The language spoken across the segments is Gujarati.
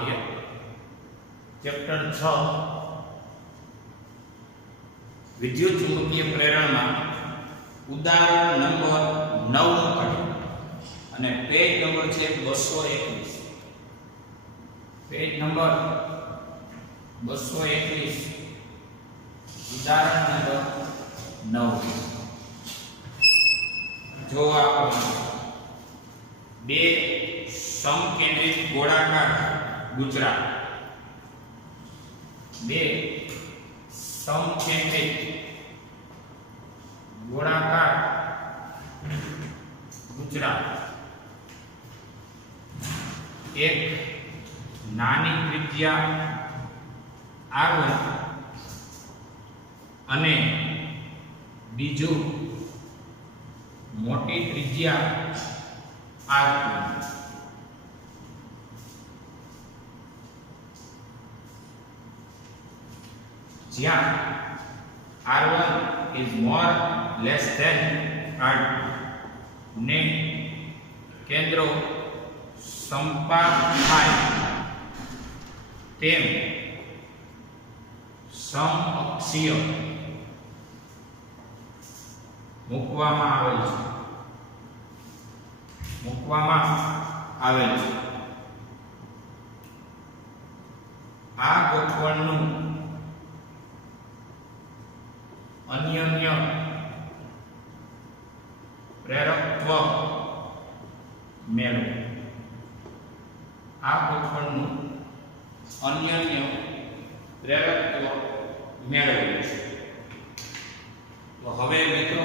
કરીએ ચેપ્ટર 6 વિદ્યુત ચુંબકીય પ્રેરણમાં ઉદાહરણ નંબર 9 કરીએ અને પેજ નંબર છે 221 પેજ નંબર 221 ઉદાહરણ નંબર 9 જો બે સમકેન્દ્રિત ગોળાકાર ગુચરા બે સમકેન્દ્રિત ગોળાકાર ગુચરા એક નાની ત્રિજ્યા R1 અને બીજું મોટી ત્રિજ્યા R2 જ્યાં R1 is more less than R2 ને કેન્દ્રો સંપાત થાય તેમ સમઅક્ષીય મૂકવામાં આવેલ છે આ ગોઠવણનું અન્યોન્ય પ્રેરકત્વ મેળવો આ ગોઠવણનું અન્યોન્ય પ્રેરકત્વ મેળવેલું છે તો હવે મિત્રો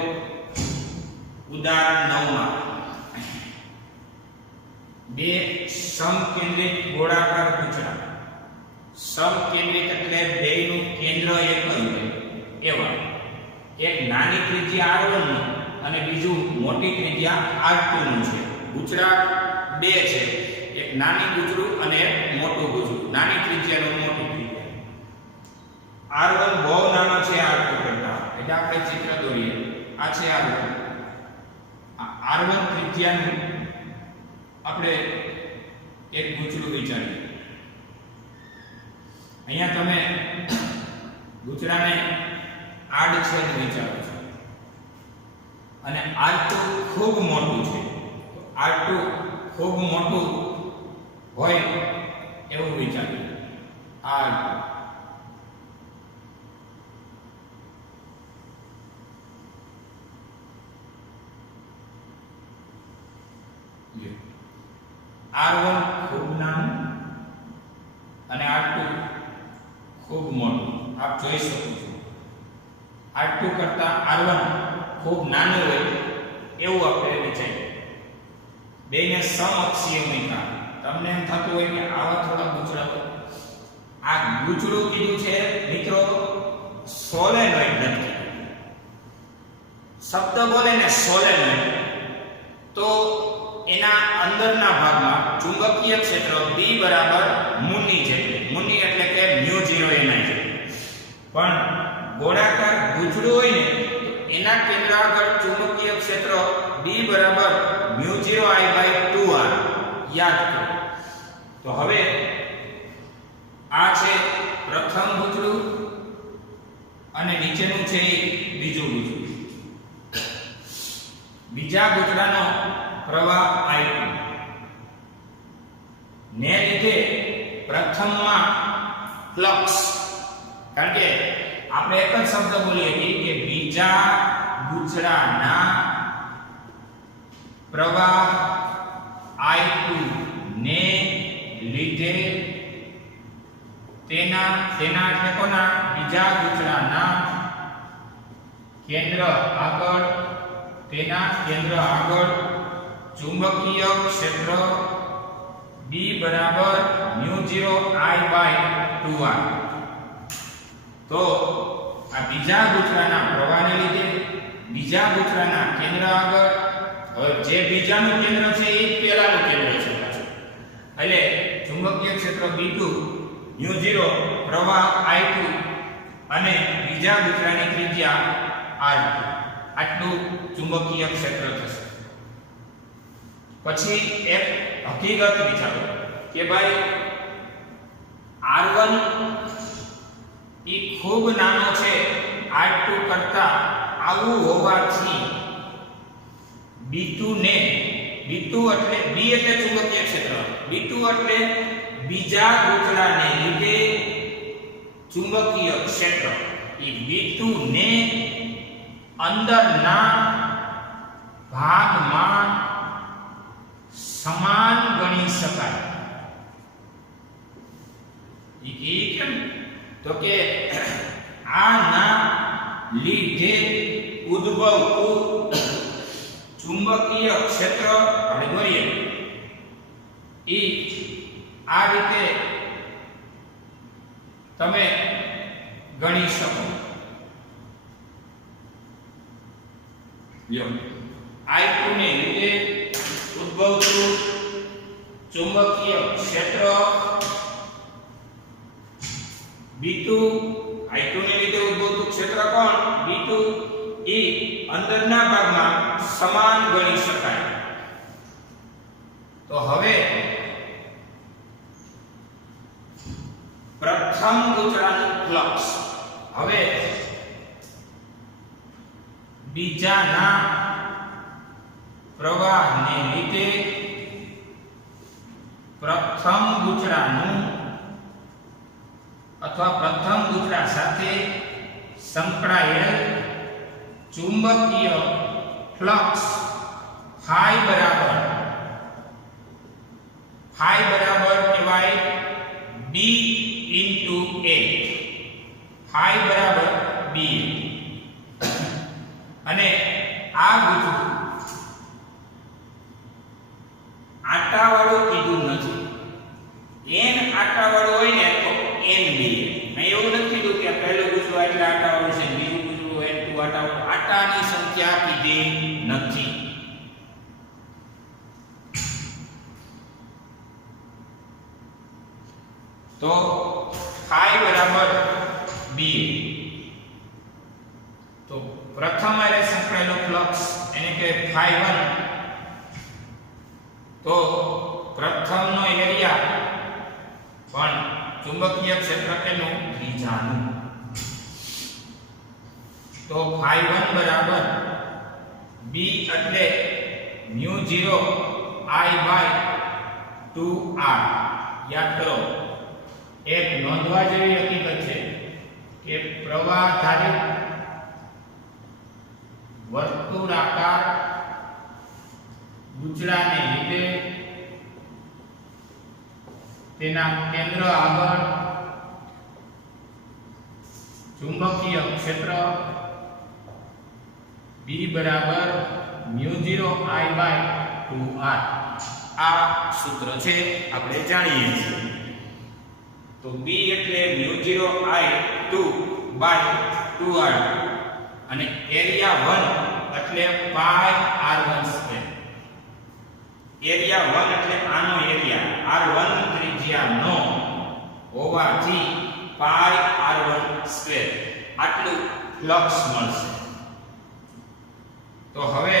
ઉદાહરણ 9 માં બે સમકેન્દ્રિત ગોળાકાર ગુચરા સમકેન્દ્રિત એટલે બેયનું કેન્દ્ર એક જ હોય એવા એક નાની ત્રિજ્યા R1 નું અને બીજું મોટી ત્રિજ્યા R2 નું છે ગુચરા બે છે એક નાની ગુચરું અને એક મોટું ગુચરું નાની ત્રિજ્યાનું મોટી ત્રિજ્યા R1 બહુ નાનો છે R2 કરતા એટલે આપણે ચિત્ર દોરીએ આ છે R1 ત્રિજ્યાનું આપણે એક ગુચરું વિચારીએ અહીંયા તમે ગુચરાને આડછેદ વિચારો છો અને R2 ખૂબ મોટું છે R2 ખૂબ મોટું હોય એવું વિચારીએ R2 R1 ખૂબ નાનું અને R2 ખૂબ મોટું આપ જોઈ શકો છો R2 કરતા R1 ખૂબ નાનું હોય એવું આપણે વિચારીએ બેને સમઅક્ષીય મૂક્યા તમને એમ થતું હોય કે આવા થોડા ગુચરા આ ગુચરું કીધું છે મિત્રો સોલેનોઇડ નથી શબ્દ બોલે ને સોલેનોઇડ તો એના અંદરના ભાગમાં ચુંબકીય ક્ષેત્ર B બરાબર મુની છે મુની એટલે કે μ0 ni છે પણ ગોળાકાર ગુચરું હોય ને એના કેન્દ્ર આગળ ચુંબકીય ક્ષેત્ર B બરાબર μ0I/2r યાદ કરો તો હવે આ છે પ્રથમ ગુચરું અને નીચેનું છે બીજું ગુચરું બીજા ગુચરાનો પ્રવાહ I2 ને લીધે પ્રથમમાં ફ્લક્સ કારણ કે આપણે એક જ શબ્દ બોલીએ કે બીજા ગુચરાના પ્રવાહ I2 ને લીધે તેના એટલે કોના બીજા ગુચરાના કેન્દ્ર આગળ ચુંબકીય ક્ષેત્ર B બરાબર μ0I/2r તો આ બીજા ગુચરાના પ્રવાહને લીધે બીજા ગુચરાના કેન્દ્ર આગળ હવે જે બીજાનું કેન્દ્ર છે એ પહેલાનું કેન્દ્ર છે એટલે ચુંબકીય ક્ષેત્ર B2 μ0 પ્રવાહ I2 અને બીજા ગુચરાની ત્રિજ્યા R2 આટલું ચુંબકીય ક્ષેત્ર થશે પછી એક હકીકત વિચારો કે ભાઈ R1 ઈ ખૂબ નાનો છે R2 કરતા, આવું હોવાથી B2 ને B2 એટલે B એટલે ચુંબકીય ક્ષેત્ર, B2 એટલે બીજા ગૂંચળાને લીધે ચુંબકીય ક્ષેત્ર, ઈ B2 ને અંદરના ભાગમાં સમાન ગણી શકાય. ઈ કેમ? તો કે આના લીધે ઉદ્ભવતું ચુંબકીય ક્ષેત્ર આપણે દોરીએ ઈ આ રીતે તમે ગણી શકો. લ્યો, I2 ને લીધે ઉદ્ભવતું ચુંબકીય ક્ષેત્ર B2, I2 ને લીધે ઉદ્ભવતું ક્ષેત્ર કોણ? B2 એ અંદરના ભાગમાં સમાન ગણી શકાય. તો હવે પ્રથમ ગૂંચળાનું ફ્લક્સ હવે બીજાના પ્રવાહને લીધે પ્રથમ ગૂંચળાનું અથવા પ્રથમ ગૂંચળા સાથે સંકળાયેલ ચુંબકીય ફ્લક્સ phi બરાબર કહેવાય B into A. phi બરાબર B. અને આ ગૂંચળું આટાવાળું કીધું નથી. n આટાવાળું હોય ને તો NB. અહીં એવું નથી કીધું કે પહેલું ગૂંચળું એટલે આટાવાળું છે, બીજું ગૂંચળું N2 આટાવાળું. આટાની સંખ્યા કીધી નથી. તો phi બરાબર B. તો પ્રથમ આરે સંકળાયેલો ફ્લક્સ એને કે phi1. તો પ્રથમનો એરિયા પણ ચુંબકીય ક્ષેત્ર કેટલું? બીજાનું. તો phi1 બરાબર B એટલે μ0 I/2R. યાદ કરો, એક નોંધવા જેવી હકીકત છે કે પ્રવાહ આધારિત વર્તુળાકાર ગૂંચળાને લીધે તેના કેન્દ્ર આગળ ચુંબકીય ક્ષેત્ર B બરાબર μ0 I/2R. આ સૂત્ર છે, આપણે જાણીએ છીએ. તો B એટલે μ0 I/2R અને એરિયા 1 એટલે pi r1². એરિયા 1 એટલે આનો એરિયા r1 ત્રિજ્યાનો હોવાથી pi r1². આટલું ફ્લક્સ મળશે. તો હવે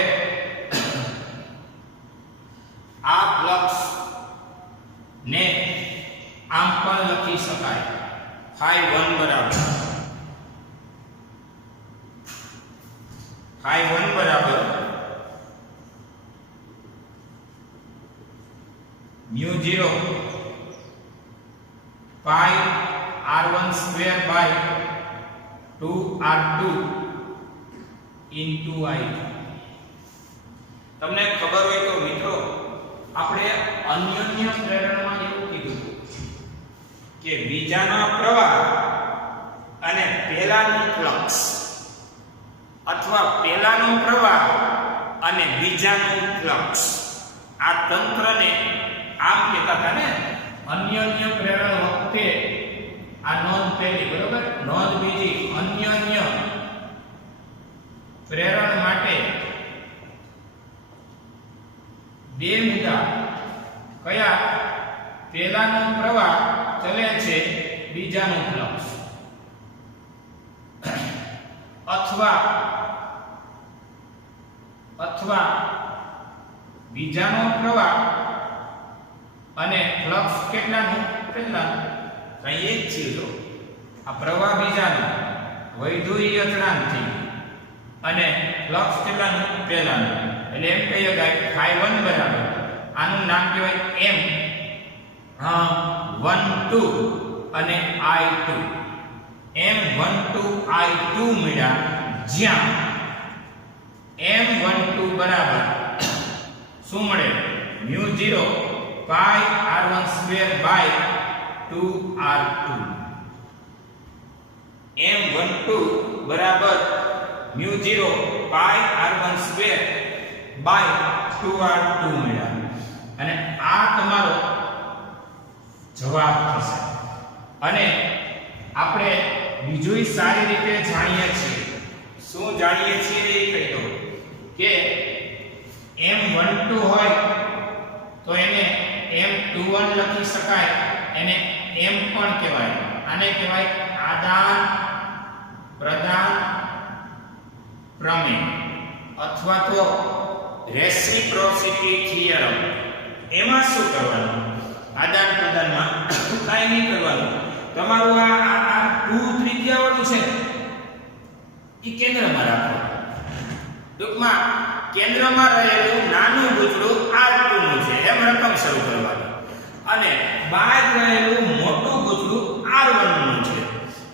આ ફ્લક્સ ને આમ પણ લખી શકાય phi1 બરાબર μ0 pi r1²/2r2 into I2. તમને ખબર હોય તો મિત્રો, આપણે અન્યોન્ય પ્રેરણમાં એવું કીધું કે બીજાનો પ્રવાહ અને પહેલાનો ફ્લક્સ અથવા પહેલાનો પ્રવાહ અને બીજાનો ફ્લક્સ, આ તંત્રને આમ કહેતા હતા ને. અન્યોન્ય પ્રેરણ વખતે આ નોંધ પહેલી, બરોબર, નોંધ બીજી. અન્યોન્ય પ્રેરણ માટે બે મુદ્દા કયા? પહેલાનો પ્રવાહ ચલે છે બીજાનો ફ્લક્સ, અથવા બીજાનો પ્રવાહ અને ફ્લક્સ કેટલાનું? પહેલાનું. કઈ એક છે જો આ પ્રવાહ બીજાનો વૈધુર્ય અચળાંકથી અને ફ્લક્સ કેટલાનું પહેલાનું એટલે એમ કહીએ કે φ1 બરાબર આનું નામ કહેવાય m 12 અને I2 M12 I2 મળ્યા જ્યાં M12 બરાબર શું મળે μ0 પાઈ r12 બાય 2r2 M12 બરાબર μ0 પાઈ r12 બાય 2r2 મળ્યા અને આ તમારો જવાબ થશે અને આપણે બીજું સારી રીતે જાણીએ છીએ શું જાણીએ છીએ એ કહી દો કે M12 હોય તો એને M21 લખી શકાય એને M પણ કહેવાય આને કહેવાય આદાન પ્રદાન પ્રમેય અથવા તો રેસિપ્રોસિટી થિયરમ એમાં શું કરવાનું આદાન પ્રદાનમાં કાંઈ નહીં કરવાનું તમારું આ 2 ત્રિજ્યા વાળું છે એ કેન્દ્રમાં રાખો ટૂંકમાં કેન્દ્રમાં રહેલું નાનું ગૂંચળું R2 નું છે એમ રકમ શરૂ કરવાની અને બહાર રહેલું મોટું ગૂંચળું R1 નું છે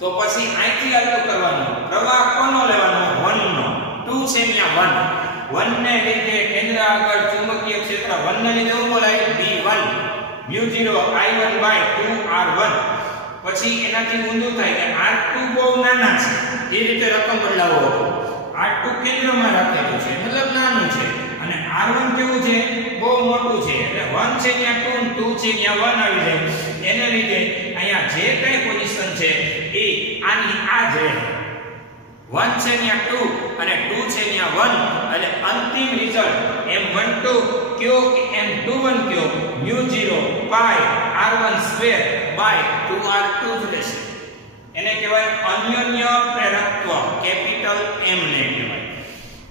તો પછી અહીંથી ચાલુ કરવાનું પ્રવાહ કોનો લેવાનો 1 નો 2 છે ત્યાં 1 ને લીધે કેન્દ્ર આગળ ચુંબકીય ક્ષેત્ર 1 ને લીધે શું બોલાય B1 μ0 I1 બાય 2R1 પછી એનાથી ઊંધું થાય કે R2 બહુ નાના છે એ રીતે રકમ બદલાવો R2 કેન્દ્રમાં રાખેલું છે મતલબ નાનું છે અને R1 કેવું છે બહુ મોટું છે એટલે 1 છે ત્યાં 2 2 છે ત્યાં 1 આવી જાય એને લીધે અહીંયા જે કઈ પોઝિશન છે એ આની આ જ રહે 1 છે ત્યાં 2 અને 2 છે ત્યાં 1 એટલે અંતિમ રિઝલ્ટ M12 કયો કે M21 કયો μ0 પાઈ r12 બાય 2r2 જ રહેશે એને કહેવાય અન્યોન્ય પ્રેરકત્વ કેપિટલ M ને કહેવાય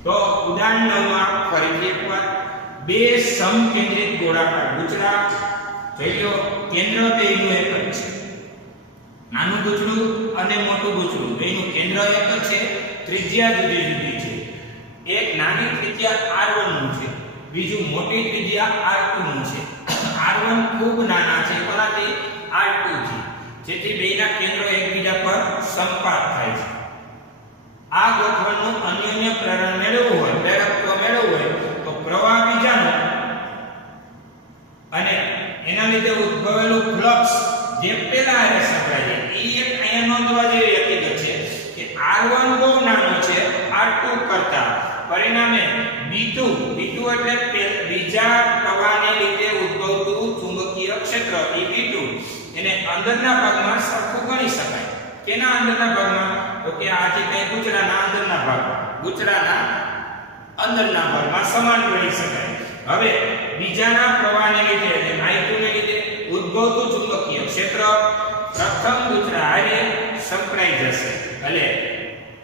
તો ઉદાહરણ 9 માં ફરીથી એકવાર બે સમકેન્દ્રિત ગોળાકાર ગૂંચળા જોઈ લો કેન્દ્ર બેનું એક જ છે નાનું ગૂંચળું અને મોટું ગૂંચળું બેનું કેન્દ્ર એક જ છે ત્રિજ્યા જુદી જુદી છે એક નાની ત્રિજ્યા r1 નું છે બીજું મોટી ત્રિજ્યા r2 નું છે r1 ખૂબ નાના છે પરંતુ r2 છે જેથી બેના કેન્દ્રો એકબીજા પર સંપાત થાય છે આ ગોઠવણનું અન્યોન્ય પ્રેરણ મેળવવું હોય પ્રેરકત્વ મેળવવું હોય તો પ્રવાહ બીજાનો અને એના લીધે ઉદ્ભવેલું ફ્લક્સ જે પેલા આરે સંકળાય છે એ એક અહીંયા નોંધવા જેવી હકીકત છે કે r1 બહુ નાનો છે r2 કરતા પરિણામે B2 એટલે બીજા પ્રવાહને લીધે ઉદ્ભવતું ચુંબકીય ક્ષેત્ર એ B2 એને અંદરના ભાગમાં સરખું ગણી શકાય કેના અંદરના ભાગમાં તો કે આ જે કઈ ગૂંચળાના અંદરના ભાગમાં સમાન ગણી શકાય હવે બીજાના પ્રવાહને લીધે એટલે I2 ને લીધે ઉદ્ભવતું ચુંબકીય ક્ષેત્ર પ્રથમ ગૂંચળા હારે સંકળાઈ જશે એટલે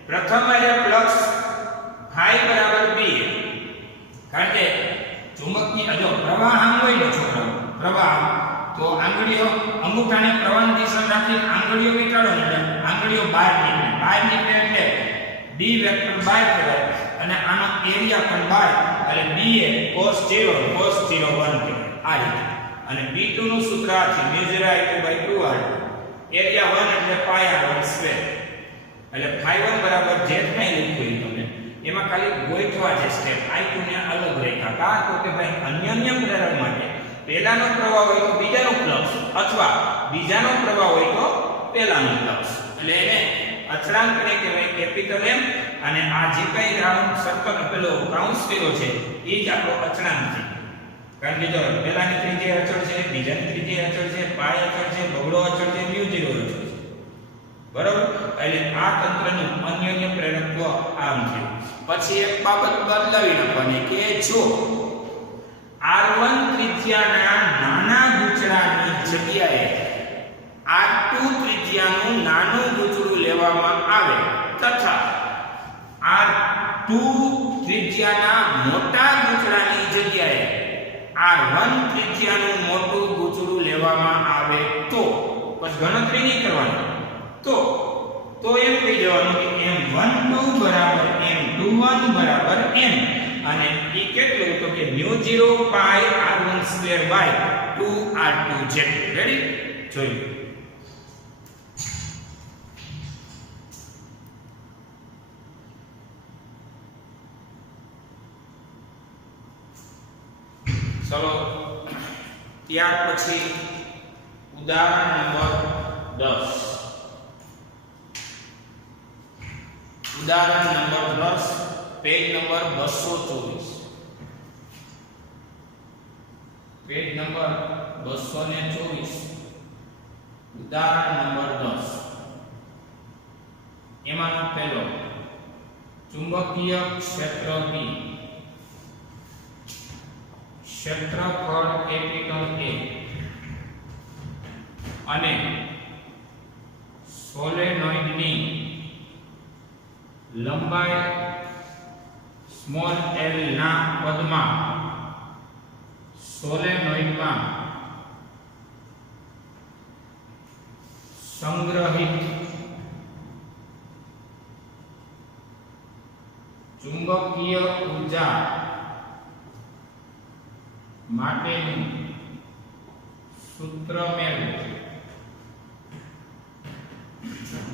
પ્રથમ હારે ફ્લક્સ I બરાબર B કારણ કે ચુંબકીય જો પ્રવાહ આમ હોય ને છોકરાઓ પ્રવાહ તો આંગળીઓ અંગૂઠાને પ્રવાહની દિશા રાખી આંગળીઓ વીંટાળો ને આંગળીઓ બહાર નીકળે એટલે D વેક્ટર બહાર કહેવાય અને આનો એરિયા પણ બહાર એટલે B એ cos 0 1 કહેવાય આ રીતે અને B2 નું સૂત્ર આ છે μ0I2/2r એરિયા 1 એટલે પાઈ r1 સ્ક્વેર એટલે φ1 બરાબર જે કંઈ લખ્યું તમને એમાં ખાલી ગોઠવા છે સ્ટેપ I2 ને અલગ રેખા કા તો કે ભાઈ અન્યોન્ય પ્રેરણ માટે પહેલાનો પ્રવાહ હોય તો બીજાનો ફ્લક્સ અથવા બીજાનો પ્રવાહ હોય તો પહેલાનો ફ્લક્સ એટલે એને અચળાંકને કહેવાય કેપિટલ M અને આ જે કંઈ રાઉન્ડ સર્કલ પેલો કાઉન્સ કર્યો છે એ જ આપણો અચળાંક છે કારણ કે જો પહેલાની ત્રિજ્યા અચળ છે બીજાની ત્રિજ્યા અચળ છે પાઈ અચળ છે બગડો અચળ છે μ0 અચળ છે બરાબર એટલે આ તંત્રનું અન્યોન્ય પ્રેરકત્વ આમ છે પછી એક બાબત બદલાવી નાખવાની કે જો R1 ત્રિજ્યાના નાના ગૂંચળાની જગ્યાએ R2 ત્રિજ્યાનું નાનું ગૂંચળું લેવામાં આવે તથા R2 ત્રિજ્યાના મોટા ગૂંચળાની જગ્યાએ R1 ત્રિજ્યાનું મોટું ગૂંચળું લેવામાં આવે તો પછી ગણતરી નહીં કરવાની. તો એમ કહી દેવાનું કે m12 બરાબર m21 બરાબર n અને એ કેટલું તો કે μ0 પાઈ r12 બાય 2r2 જેટલું. રેડી? જોઈએ. ચલો ત્યાર પછી ઉદાહરણ નંબર 10. ઉદાહરણ number 10 page number 224. Page number 224 ઉદાહરણ નંબર 10. એમાંનો પહેલો ચુંબકીય ક્ષેત્ર B ક્ષેત્રફળ કેપિટલ A અને સોલેનોઇડની લંબાઈ સ્મોલ l ના પદમાં સોલેનોઇડમાં સંગ્રહિત ચુંબકીય ઊર્જા માટેનું સૂત્ર મેળવો.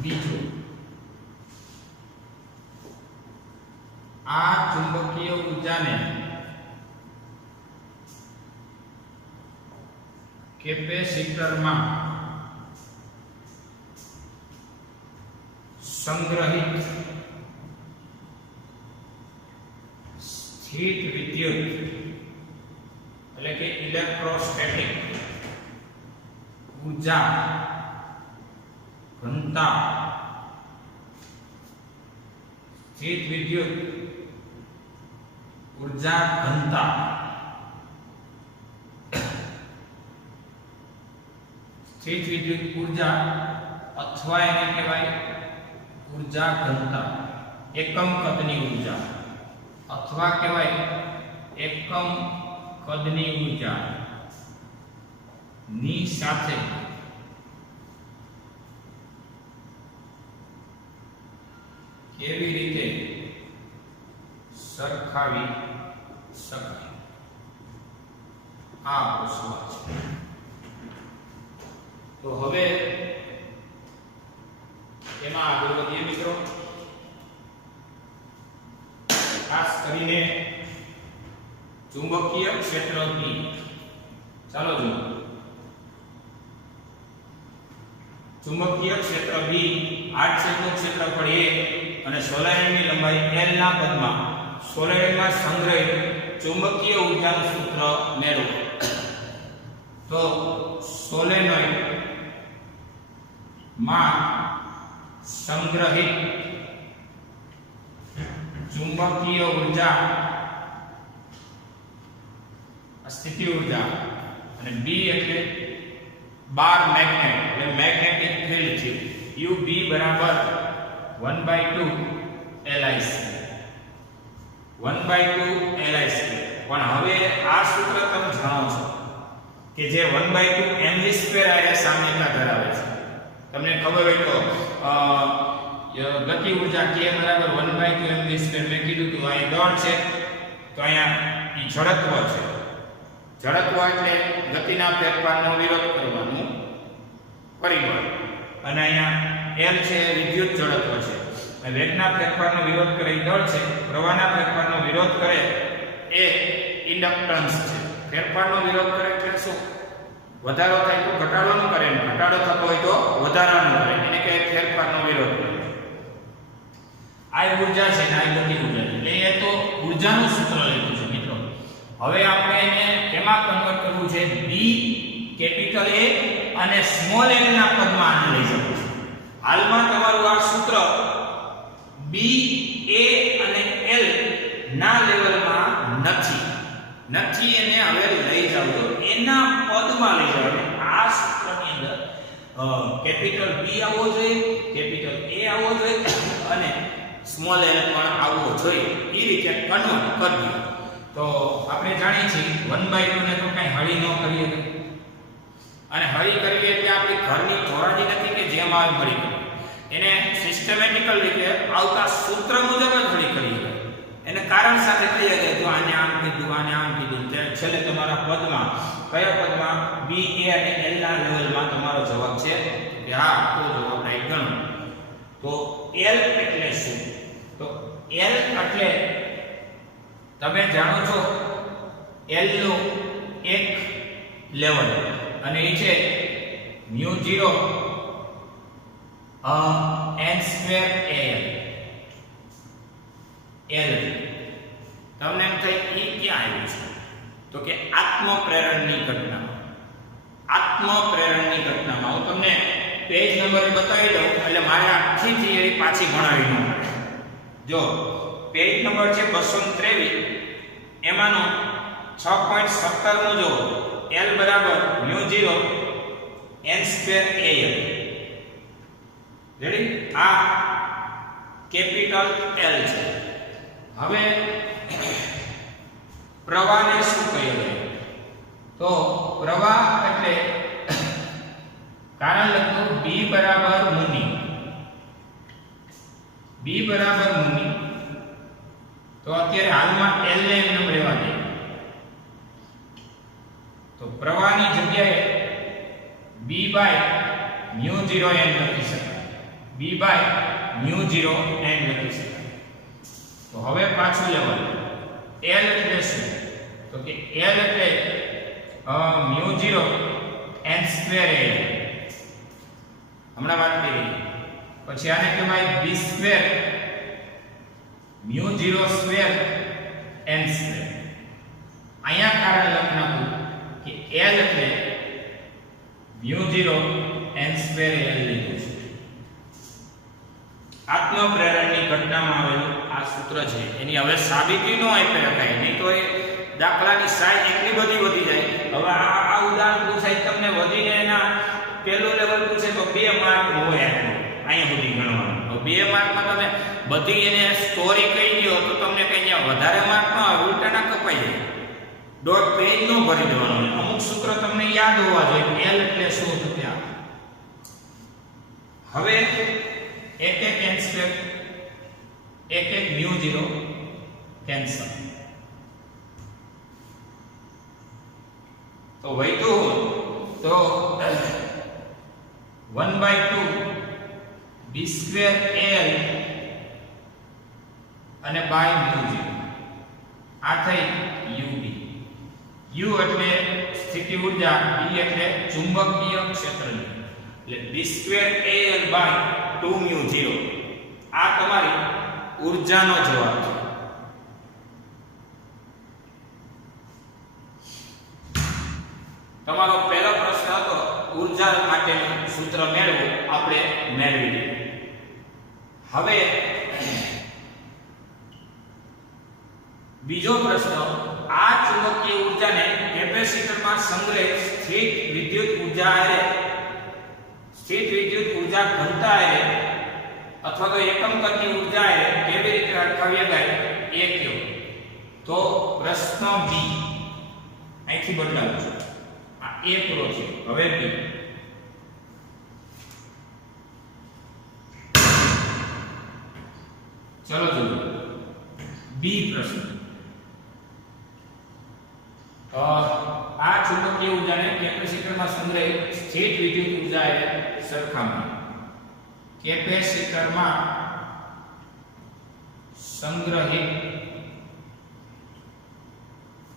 બીજું, આ ચુંબકીય ઊર્જાને કેપેસિટરમાં સંગ્રહિત સ્થિત વિદ્યુત એટલે કે ઇલેક્ટ્રોસ્ટેટિક ઊર્જા ઘનતા સ્થિત વિદ્યુત ઊર્જા ઘનતા સ્થિત વિદ્યુત ઊર્જા અથવા એને કહેવાય ઊર્જા ઘનતા એકમ કદની ઊર્જા અથવા કહેવાય એકમ કદની ઊર્જા ની સાથે કેવી રીતે સરખાવી શકાય આ પ્રશ્ન છે. તો હવે એમાં આગળ વધીએ મિત્રો. ખાસ કરીને ચુંબકીય ક્ષેત્ર B. ચાલો જુઓ. ચુંબકીય ક્ષેત્ર B આ ક્ષેત્રનું ક્ષેત્રફળ A અને સોલેનોઇડની લંબાઈ l ના પદમાં સોલેનોઇડમાં સંગ્રહિત ચુંબકીય ઊર્જાનું સૂત્ર મેળવો. તો સોલેનોઇડ માં સંગ્રહિત ચુંબકીય ઊર્જા સ્થિતિ ઊર્જા અને B એટલે બાર મેગ્નેટ એટલે મેગ્નેટિક ફીલ્ડ છે. UB બરાબર 1/2 LIC 1/2 LIC. પણ હવે આ સૂત્ર તમે જાણો છો કે જે 1/2 mv² આ સામ્યતા ધરાવે છે. તમને ખબર હોય તો ગતિ ઊર્જા k બરાબર 1/2 mv² મેં કીધું કે અહીં દળ છે તો અહીંયા ઈ જડત્વ છે. જડત્વ એટલે ગતિના ફેરફારનો વિરોધ કરવાનું પરિબળ અને અહીંયા L છે વિદ્યુત જડત્વ છે. વેગના ફેરફારનો વિરોધ કરે એ દળ છે. પ્રવાહના ફેરફારનો વિરોધ કરે એ ઇન્ડક્ટન્સ છે. ફેરફારનો વિરોધ કરે એટલે શું? વધારો થાય તો ઘટાડોનો કરે ને ઘટાડો થતો હોય તો વધારાનો કરે. એને કહે ફેરફારનો વિરોધ કરે. આ ઊર્જા છે ને આ ગતિ ઊર્જા છે. એટલે એ તો ઊર્જાનું સૂત્ર લખ્યું છે મિત્રો. હવે આપણે એને કેમાં કન્વર્ટ કરવું છે? B કેપિટલ A અને સ્મોલ l ના પદમાં આને લઈ શકો છો. હાલમાં તમારું આ સૂત્ર B A અને L ના લેવલમાં નથી એને હવે લઈ જાવ તો એના પદમાં લઈ જાવ. આ સૂત્રની અંદર કેપિટલ B આવવો જોઈએ, કેપિટલ A આવવો જોઈએ અને સ્મોલ l પણ આવવો જોઈએ. એ રીતે કન્વર્ટ કરજો. તો આપણે જાણીએ છીએ 1/2 ને તો કઈ હળી ન કરીએ અને હળી કરવી એટલે આપણી ઘરની ધોરાજી નથી કે જેમ આવે હળી કરવી. એને સિસ્ટમેટિકલ રીતે આવતા સૂત્ર મુજબ જ હળી કરવી. એને કારણ સાથે કહીએ કે જો આને આમ કીધું, આને આમ કીધું, છેલ્લે તમારા પદમાં કયા પદમાં બી એ અને એલ ના લેવલમાં તમારો જવાબ છે કે હા, તો જવાબ રાઈટ ગણો. તો એલ એટલે શું? તો એલ એટલે તમે જાણો છો એલ નું એક લેવલ અને એ છે μ0 n સ્ક્વેર al. એલ તમને એમ થાય એ ક્યાં આવ્યું છે? તો કે આત્મપ્રેરણની ઘટનામાં. આત્મપ્રેરણની ઘટનામાં હું તમને પેજ નંબર બતાવી દઉં એટલે મારે આખી થિયરી પાછી ભણાવી ન પડે. જો પેજ નંબર છે 223, એમાંનો 6.17 નું જો L બરાબર μ0 n સ્ક્વેર al. રેડી? આ કેપિટલ L છે. હવે પ્રવાહને શું કહેવાય? તો પ્રવાહ એટલે કારણ લખો B બરાબર મુનિ. B બરાબર મુનિ. તો અત્યારે હાલમાં L ને એમ રહેવા દે. તો પ્રવાહની જગ્યાએ B બાય μ0 n લખી શકાય. B બાય μ0 n લખી શકાય. તો હવે પાછું લેવલ L એટલે શું? તો કે L એટલે μ0 n સ્ક્વેર al. હમણાં વાત કરી. પછી આને કહેવાય b square μ0 square n square. અહીંયા કારણ લખ નાખું કે L એટલે μ0 n સ્ક્વેર al લીધું છે. આત્મપ્રેરણની ઘટનામાં આવેલું આ સૂત્ર છે. એની હવે સાબિતી નો આપી શકાય, નહીં તો એ દાખલાની સાઈઝ એટલી બધી વધી જાય. હવે આ ઉદાહરણ પૂછાય તમને વધીને એના પહેલું લેવલ પૂછે તો 2 માર્ક હોય આટલું અહીંયા સુધી ગણવાનું. તો 2 માર્કમાં તમે બધી એને સ્ટોરી કહી દો તો તમને કઈ ત્યાં વધારે માર્ક ન આવે, ઉલટાના કપાઈ જાય. ડોટ પેજ નો ભરી દેવાનો. અમુક સૂત્ર તમને યાદ હોવા જોઈએ. L એટલે શું હતું ત્યાં. હવે એક n સ્ક્વેર એક μ0 કેન્સલ. તો વધ્યું તો 1/2 b સ્ક્વેર al અને બાય μ0. આ થઈ ub. u એટલે સ્થિતિ ઊર્જા, b એટલે ચુંબકીય ક્ષેત્રની. એટલે b સ્ક્વેર al બાય 2μ0. આ તમારી ઊર્જાનો જવાબ છે. તમારો પહેલો પ્રશ્ન હતો ઊર્જા માટેનું સૂત્ર મેળવો, આપણે મેળવી લીધું. હવે બીજો પ્રશ્ન, આ ચુંબકીય ઊર્જાને કેપેસિટરમાં સંગ્રહિત સ્થિત વિદ્યુત ઊર્જા ઘનતા અથવા તો એકમ કદની ઊર્જા કેવી રીતે સરખાવી શકાય એ કહો. તો પ્રશ્ન બી અહીંથી બદલાવું છું. આ એ પૂરો છે. હવે બી. ચલો જોઈએ બી પ્રશ્ન. આ ચુંબકીય ઊર્જાને કેપેસિટરમાં સંગ્રહિત સ્થિત વિદ્યુત ઊર્જા સરખામણી. કેપેસિટરમાં સંગ્રહિત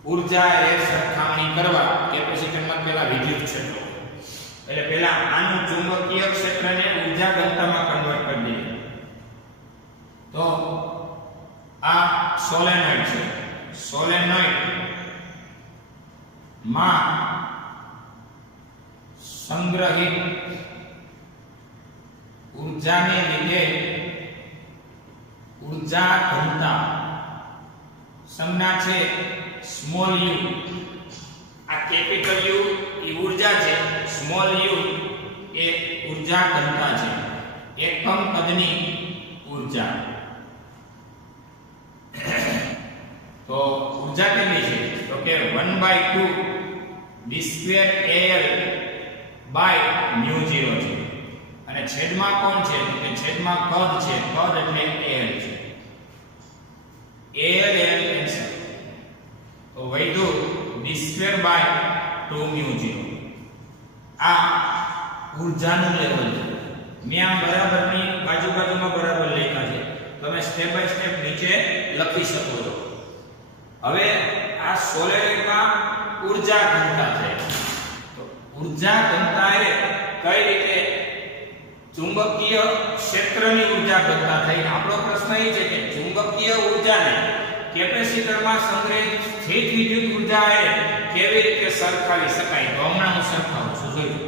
ઊર્જા સરખામણી કરવા કેપેસિટરમાં પેલા વિદ્યુત ક્ષેત્રો, એટલે પેલા આનું ચુંબકીય ક્ષેત્રને ઊર્જા ઘનતામાં કન્વર્ટ કરી દઈએ. તો આ સોલેનોઇડ છે. સોલેનોઇડ માં સંગ્રહિત ઊર્જાને લીધે ઊર્જા ઘનતા સંજ્ઞા છે સ્મોલ u. આ કેપિટલ U એ ઊર્જા છે, સ્મોલ u એ ઊર્જા ઘનતા છે, એકમ કદની ઊર્જા. તો ઊર્જા કેટલી છે? તો કે 1/2 b² al બાય મ્યુ 0 છે. અને છેદમાં કોણ છે? તો કે છેદમાં કદ છે. કદ એટલે l છે. l cancel. તો વધ્યું d² બાય 2 મ્યુ 0. આ ઊર્જાનું લેવલ છે. મેં આ બરાબરની બાજુમાં બરાબર લખ્યા છે. તમે સ્ટેપ બાય સ્ટેપ નીચે લખી શકો છો. હવે આ સોલેનોઇડમાં ઊર્જા ઘનતા છે. તો ઊર્જા ઘનતા એ કઈ રીતે ચુંબકીય ક્ષેત્રની ઊર્જા ઘનતા થઈ. આપણો પ્રશ્ન એ છે કે ચુંબકીય ઊર્જાને કેપેસિટરમાં સંગ્રહિત સ્થિત વિદ્યુત ઊર્જા એ કેવી રીતે સરખાવી શકાય. તો હમણાં હું સરખાવું છું. જોજો.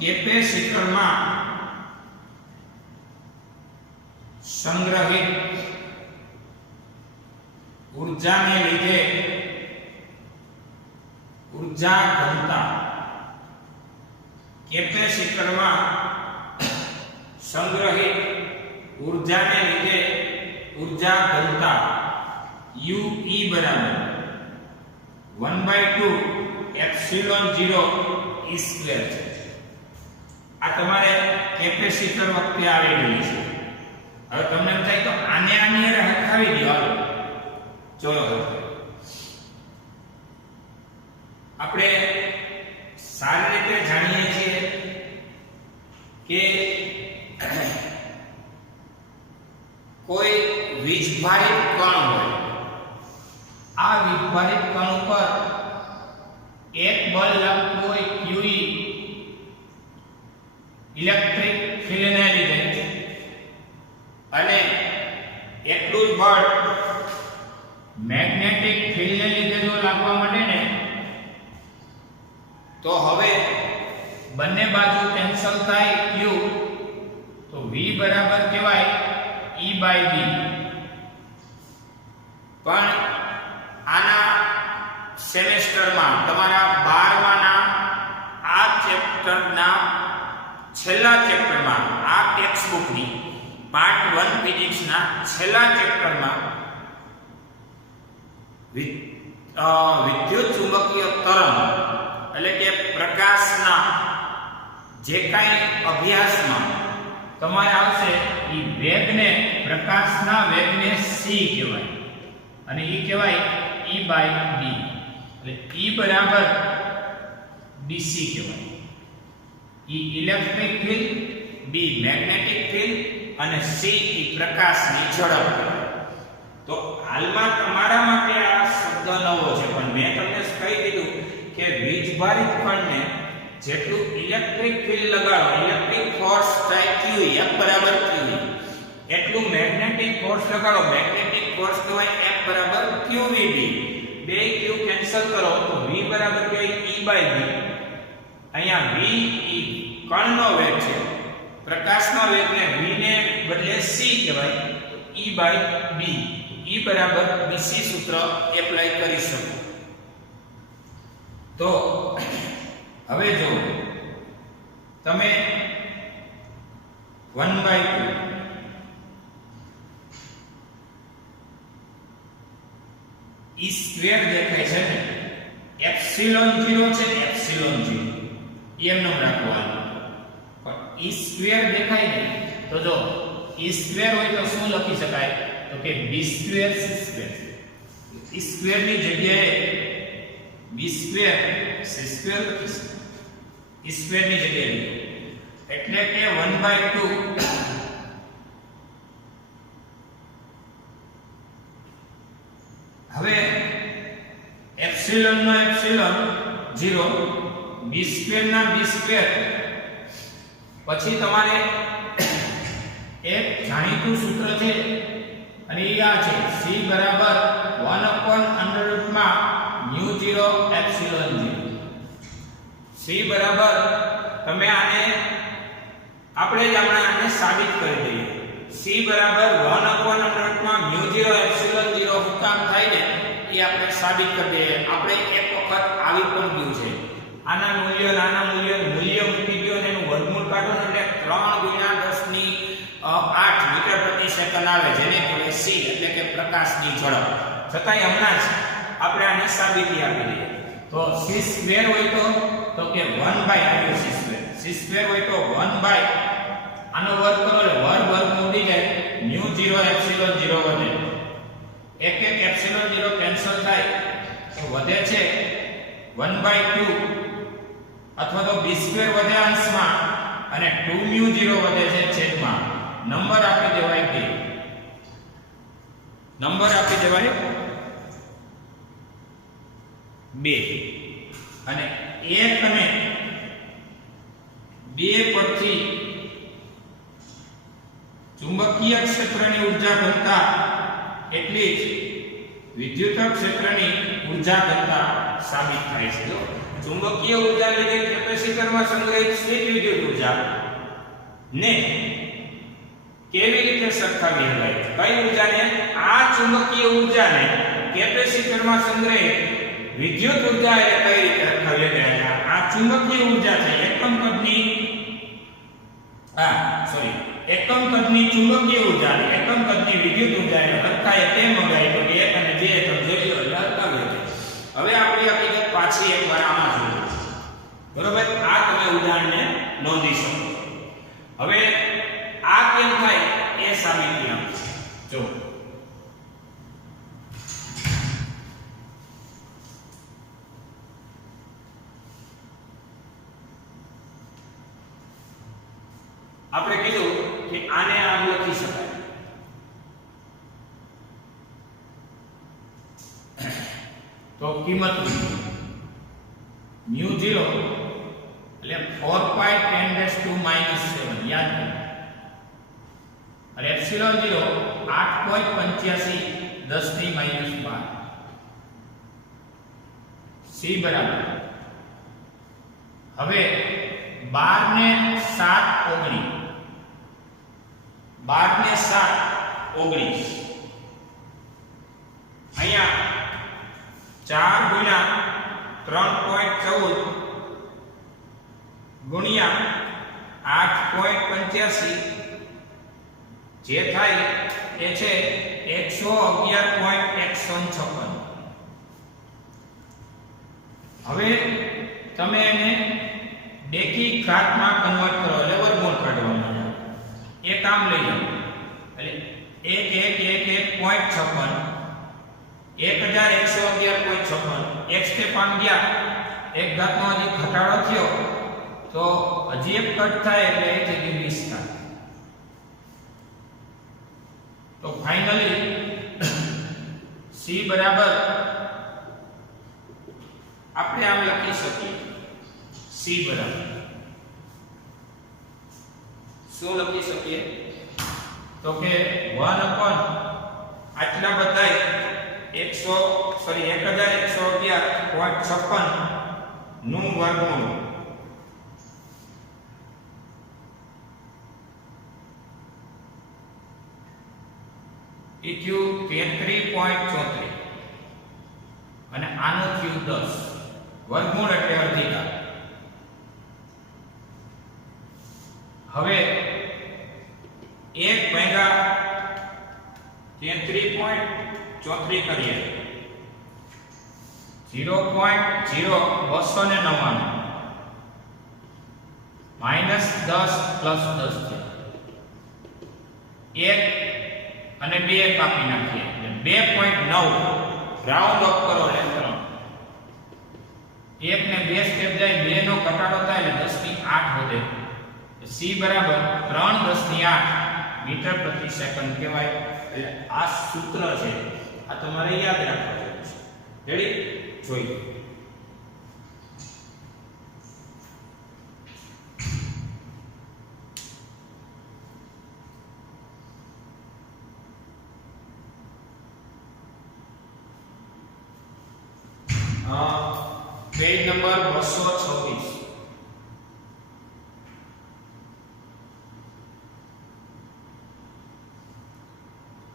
કેપેસિટરમાં સંગ્રહિત ઊર્જાને લીધે ઊર્જા ઘનતા કેપેસિટરમાં સંગ્રહિત ઊર્જાને લીધે ઊર્જા ઘનતા UE બરાબર 1/2 એપ્સિલોન 0 E સ્ક્વેર છે. આ તમારે કેપેસિટર વખતે આવેલી છે. હવે તમને એમ થાય તો આને આની હરખાવી દો. હાલો ચલો આપણે સારી રીતે જાણીએ છીએ કે કોઈ વીજભારિત કણ હોય. આ વીજભારિત કણ ઉપર એક બળ લાગતું હોય QE ઇલેક્ટ્રિક ફિલ્ડને લીધે અને એટલું જ બળ મેગ્નેટિક ફિલ્ડને લીધે જો લાગવા માંડે ને તો હવે બંને બાજુ કેન્સલ થાય Q. તો V બરાબર કહેવાય E/B. પણ આના સેમેસ્ટરમાં તમારા 12માના આ ચેપ્ટરના છેલ્લા ચેપ્ટરમાં આ ટેક્સ્ટબુકની પાર્ટ 1 ફિઝિક્સના છેલ્લા ચેપ્ટરમાં વિદ્યુત ચુંબકીય તરંગ એટલે કે પ્રકાશના જે કાંઈ અભ્યાસમાં તમારે આવશે એ વેગને પ્રકાશના વેગને c કહેવાય અને એ કહેવાય E/B. એટલે E બરાબર dc કહેવાય. E electric field, B magnetic field અને c એ પ્રકાશની ઝડપ કહેવાય. તો હાલમાં તમારા માટે આ શબ્દ નવો છે પણ મેં તમને કહી દીધું કે વીજભારિત કણને જેટલું ઇલેક્ટ્રિક ફિલ્ડ લગાડો, ઇલેક્ટ્રિક ફોર્સ થાય Q, F બરાબર Q, એટલું મેગ્નેટિક ફોર્સ લગાડો, મેગ્નેટિક ફોર્સ કહેવાય F બરાબર QVD. બે Q કેન્સલ કરો તો V બરાબર કહેવાય E/B. અહીંયા V એ કણનો વેગ છે, પ્રકાશનો વેગને V ને બદલે c કહેવાય તો E/B. E બરાબર BC સૂત્ર એપ્લાય કરી શકો. તો હવે જો તમે 1/2 E સ્ક્વેર દેખાય છે ને, એપ્સિલોન 0 છે, એપ્સિલોન 0 એમનો રાખવાનું. પણ E સ્ક્વેર દેખાય ને તો જો E સ્ક્વેર હોય તો શું લખી શકાય? તો કે B square C square. E square ની જગ્યાએ B સ્ક્વેર C સ્ક્વેર લખી શકાય. E સ્ક્વેર ની જગ્યાએ એટલે કે 1/2 હવે એપ્સિલોન નો એપ્સિલોન 0, B સ્ક્વેર ના B સ્ક્વેર, પછી તમારે એક જાણીતું સૂત્ર છે અને એ આ છે C બરાબર 1/√μ0 એપ્સિલોન 0. C બરાબર તમે આપણે જ આને સાબિત કરી દઈએ. C બરાબર 1/√μ0 એપ્સિલોન 0 હુકામ થાય ને એ આપણે સાબિત કરી દઈએ. આપણે એક વખત આવી પણ ગયું છે. આના મૂલ્ય મૂકી દો અને એનું વર્ગમૂળ કાઢો એટલે 3 × 10⁸ મીટર પ્રતિ સેકન્ડ આવે, જેને કહેવાય c એટલે કે પ્રકાશની ઝડપ. છતાંય હમણાં જ આપણે આને સાબિતી આપી દઈએ. તો c² હોય તો કે 1 બાય આવ્યો c² હોય તો 1 બાય આનો વર્ગ કરો એટલે વર્ગ ઉડી જાય μ0 એપ્સિલોન 0 વધે. એક એપ્સિલોન 0 કેન્સલ થાય તો વધે છે 1/2 અથવા તો b² વધે અંશમાં અને 2μ0 વધે છે છેદમાં. નંબર આપી દેવાય 2 અને 1 અને 2 પરથી ચુંબકીય ક્ષેત્રની ઊર્જા ઘનતા એટલી જ વિદ્યુત ક્ષેત્રની ઊર્જા ઘનતા સાબિત થાય છે. ચુંબકીય ઊર્જા લીધે કેપેસિટરમાં સંગ્રહિત સ્થિત વિદ્યુત ઊર્જા ને કેવી રીતે સરખાવી શકાય? કઈ ઊર્જાને? આ ચુંબકીય ઊર્જાને કેપેસિટરમાં સંગ્રહિત વિદ્યુત ઊર્જા એટલે કઈ રીતે સરખાવી શકાય? આ ચુંબકીય ઊર્જા છે એકમ કદની એકમ કદની ચુંબકીય ઊર્જા અને એકમ કદની વિદ્યુત ઊર્જા એટલે સરખાય તે મંગાય તો 1 અને 2 તો જોઈ લો એટલે સરખાવી શકાય. હવે આપણી હકીકત પાછી એકવાર આમાં જોઈએ. બરોબર? આ તમે ઉદાહરણને નોંધી શકો. હવે આ કેમ થાય એ સાબિતી આપો. જો આપણે કીધું કે આને આમ લખી શકાય. તો કિંમત μ0 એટલે 4π10⁻⁷ યાદ કરો. અને એપ્સિલોન 0 8.85 10⁻12 c બરાબર. હવે 12 ને 7 19 અહીંયા 4 ગુણ્યા 3.14 ગુણ્યા 8.85 જે થાય એ છે 111.156. હવે તમે એને ડેકી ઘાતમાં કન્વર્ટ કરો એટલે વર્ગમૂળ કાઢવાનું છે. એ કામ લઈ જાઓ એટલે 1111.56 1111.56 એક સ્ટેપ આમ ગયા એક ઘાતમાં હજી ઘટાડો થયો તો હજી એક કટ થાય એટલે એ જગ્યાએ 20 થાય. તો ફાઇનલી c બરાબર આપણે આમ લખી શકીએ. c બરાબર શું લખી શકીએ? તો કે 1 upon આટલા બધાય 1111.56 નું વર્ગમૂળ એ થયું 33.34 અને આનું થયું 10. વર્ગમૂળ એટલે અડધી ઘાત. હવે 1 ભાગ્યા 33.34 કરીએ 0.0299 માઈનસ 10 પ્લસ 10 છે. 1 અને 2 કાપી નાખીએ એટલે 2.9 રાઉન્ડ ઓફ કરો એટલે 3 1 ને 2 સ્ટેપ જાય 2 નો ઘટાડો થાય એટલે 10 ની 8 વધે. c બરાબર 3/10 મીટર પ્રતિ સેકન્ડ કહેવાય. એટલે આ સૂત્ર છે આ તમારે યાદ રાખવાનું છે. રેડી? જોઈએ. Page number 226.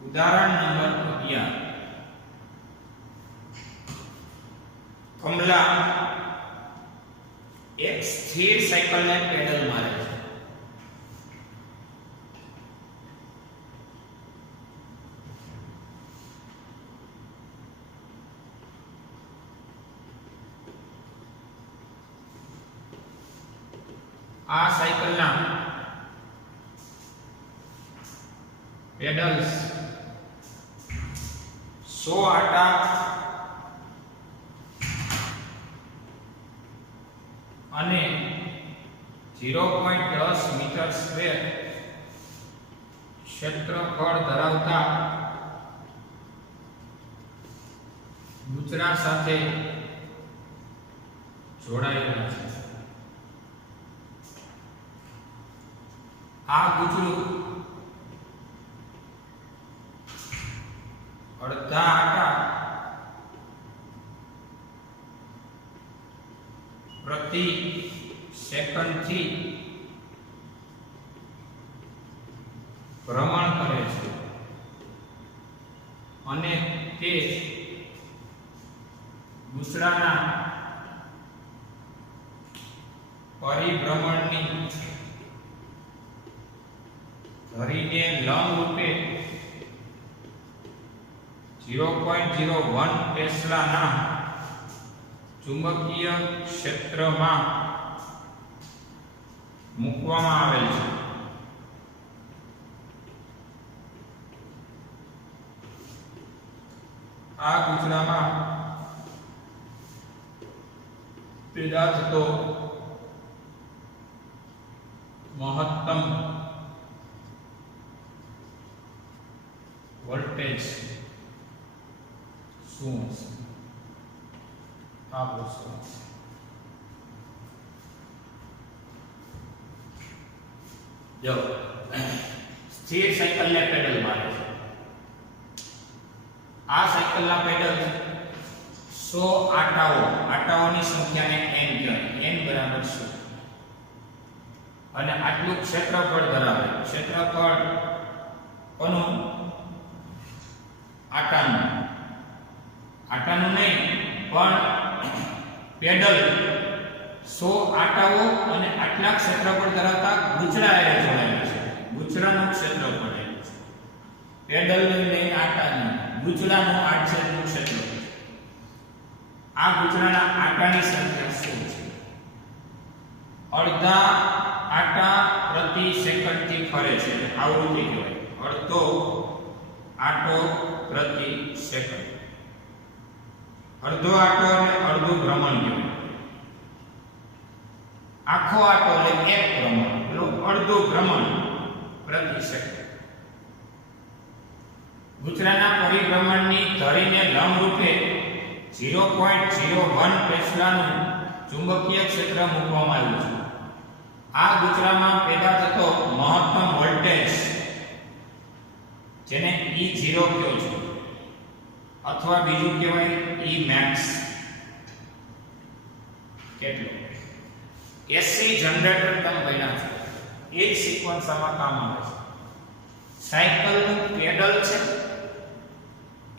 ઉદાહરણ નંબર 11. કમલા એક સ્થિર સાયકલને પેડલ મારે છે. આ સાયકલના પેડલ્સ 100 આટા અને 0.10 મીટર સ્ક્વેર ક્ષેત્રફળ ધરાવતા ગુચરા સાથે જોડાયેલા છે. આ ગુચરું અડધા આટા પ્રતિ સેકન્ડથી ભ્રમણ કરે છે અને તે ગુચરાના પરિભ્રમણની ધરીને લંબરૂપે 0.01 ટેસ્લાના ચુંબકીય ક્ષેત્રમાં મૂકવામાં આવેલ છે. આ ગુચરામાં પેદા થતો મહત્તમ વોલ્ટેજ શું હશે? આ પ્રશ્ન જો સ્થિર સાયકલને પેડલ મારે છે. આ સાયકલના પેડલ 100 આટાઓની સંખ્યાને n કહેવાય. n બરાબર 100 અને આટલું ક્ષેત્રફળ ધરાવે. ક્ષેત્રફળ કોનું? આટાનું નહીં પણ પેડલ 100 આટાઓ અને આટલા ક્ષેત્રફળ ધરાવતા ગુચરા એ જોડાયેલું છે. ગુચરાનું ક્ષેત્રફળ છે. પેડલનું નહીં, આટાનું, ગુચરાનું આડછેદનું ક્ષેત્રફળ. આ ગુચરાના આટાની સંખ્યા 100 છે. અડધા આટા પ્રતિ સેકન્ડથી ફરે છે. આવૃત્તિ કહેવાય. અડધો આટો પ્રતિ સેકન્ડ. અડધો આટો એટલે અડધું ભ્રમણ કહેવાય. આખો આટો એટલે એક ભ્રમણ, એટલે અડધું ભ્રમણ પ્રતિ સેકન્ડ. ગુચરાના પરિભ્રમણની ધરીને લંબરૂપે 0.01 ટેસ્લાનું ચુંબકીય ક્ષેત્ર મૂકવામાં આવ્યું છે. આ ગુચરામાં પેદા થતો મહત્તમ વોલ્ટેજ, જેને E0 કહો છો અથવા બીજું કહેવાય E max, કેટલો? AC જનરેટર તમે ભણ્યા છો, એ જ સિક્વન્સ આમાં કામ આવે છે. સાયકલનું પેડલ છે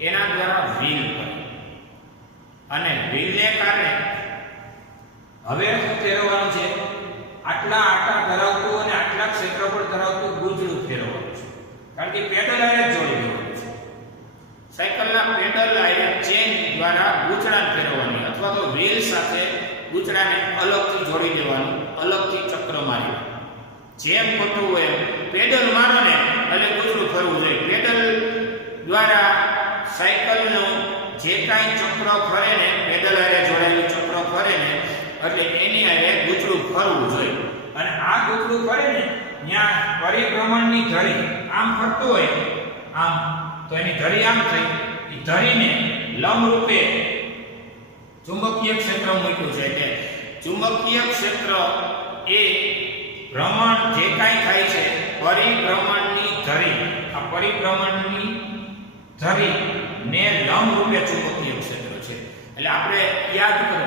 એના દ્વારા વ્હીલ પર, અને વ્હીલને કારણે હવે ફેરવવાનું છે. આટલા આટા ધરાવતું અને આટલા ક્ષેત્રફળ ધરાવતું ગુચરું ફેરવવાનું છે, કારણ કે પેડલ આરે જોડી દેવાનું છે. સાયકલના પેડલ આરે ચેન દ્વારા ગુચરાને ફેરવવાની અથવા તો વ્હીલ સાથે ગુચરાને અલગથી જોડી દેવાનું, અલગથી ચક્ર મારી. જેમ થતું હોય પેડલ મારો ને એટલે ગુચરું ફરવું જોઈએ. પેડલ દ્વારા સાયકલનું જે કાંઈ ચક્ર ફરે ને, પેડલ આરે જોડાયેલું ચક્ર ફરે ને, એટલે એની આરે ગુચરું ફરવું જોઈએ. અને આ ગુચરું ફરે ને ત્યાં પરિભ્રમણની ધરી આમ ફરતું હોય આમ, તો એની ધરી આમ થઈ, એ ધરીને લંબરૂપે ચુંબકીય ક્ષેત્ર મૂક્યું છે. એટલે ચુંબકીય ક્ષેત્ર એ ભ્રમણ જે કાંઈ થાય છે, પરિભ્રમણની ધરી, આ પરિભ્રમણની ધરી ને લંબરૂપે ચુંબકીય ક્ષેત્ર છે. એટલે આપણે યાદ કરો,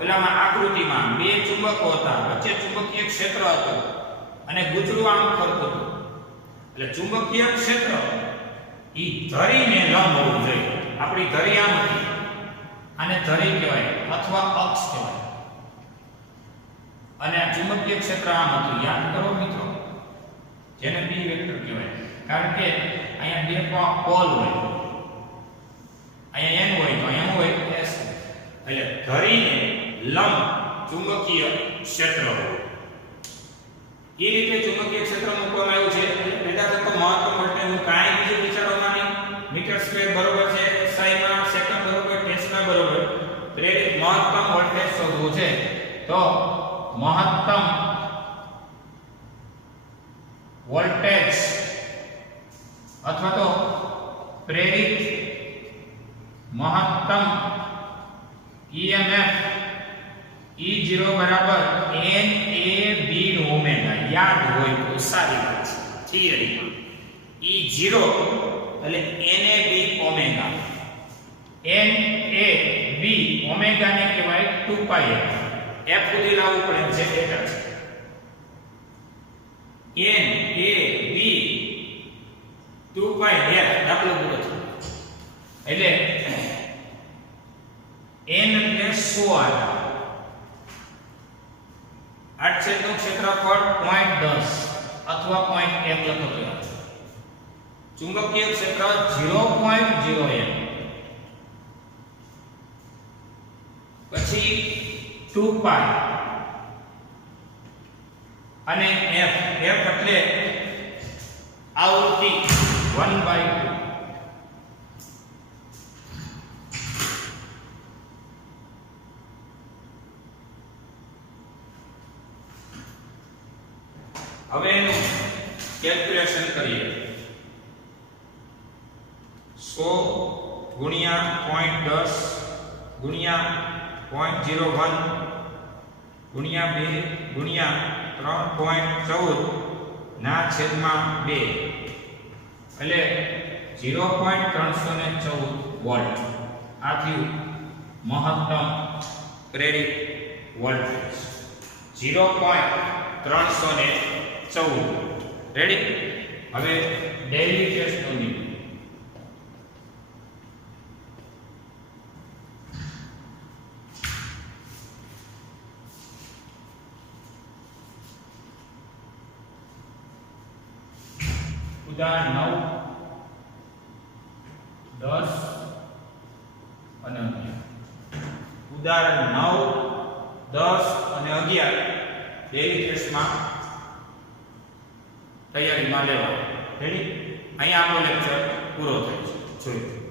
ઓલામાં આકૃતિમાં બે ચુંબકો હતા, વચ્ચે ચુંબકીય ક્ષેત્ર હતું અને ગુચરું આમ ફરતું હતું. એટલે ચુંબકીય ક્ષેત્ર ઈ ધરીને લંબ હોવું જોઈએ. આપણી ધરી આમ હતી, આને ધરી કહેવાય અથવા અક્ષ કહેવાય, અને આ ચુંબકીય ક્ષેત્ર આમ હતું. યાદ કરો મિત્રો, જેને બી વેક્ટર કહેવાય, કારણ કે અહીંયા બે પોલ હોય, અહીંયા n હોય તો અહીંયા હોય s. એટલે ધરીને લંબ ચુંબકીય ક્ષેત્ર હોય. એ રીતે ચુંબકીય ક્ષેત્ર મૂકવામાં આવ્યું છે. પેદા થતો મહત્તમ વોલ્ટેજ હું કાંઈ બીજું વિચારવામાં નહીં. મીટર સ્ક્વેર બરોબર છે SI માં, સેકન્ડ બરોબર, ટેસ્લા બરોબર. પ્રેરિત મહત્તમ વોલ્ટેજ શોધવું છે તો મહત્તમ વોલ્ટેજ અથવા તો પ્રેરિત મહત્તમ EMF E0 બરાબર NAB ઓમેગા. યાદ હોય તો સારી વાત છે. થિયરીમાં E0 એટલે NAB ઓમેગા. NAB ઓમેગા ને કહેવાય 2πf. f સુધી લાવવું પડે છે ડેટા છે. NAB 2πf દાખલો પૂરો થયો. એટલે n એટલે 100 આવે. આડછેદનું ક્ષેત્રફળ 0.10 અથવા 0.1 લખો તો ચુંબકીય ક્ષેત્ર 0.0m. પછી 2π અને f એટલે આવૃત્તિ 1/2. હવે એનું કેલ્ક્યુલેશન કરીએ. 100 ગુણ્યા 0.10 ગુણ્યા 0.01 ગુણ્યા 2 ગુણ્યા 3.14 ના છેદમાં 2 એટલે 0.314 વોલ્ટ. આ થયું મહત્તમ પ્રેરિત વોલ્ટેજ 0.314. રેડી? હવે ડેઈલી ટેસ્ટ નોંધી. ઉદાહરણ 9, 10 અને 11. ઉદાહરણ 9, 10 અને 11 ડેઈલી ટેસ્ટમાં તૈયારીમાં લેવા. રેડી? અહીંયા આપણો લેક્ચર પૂરો થાય છે. જોઈ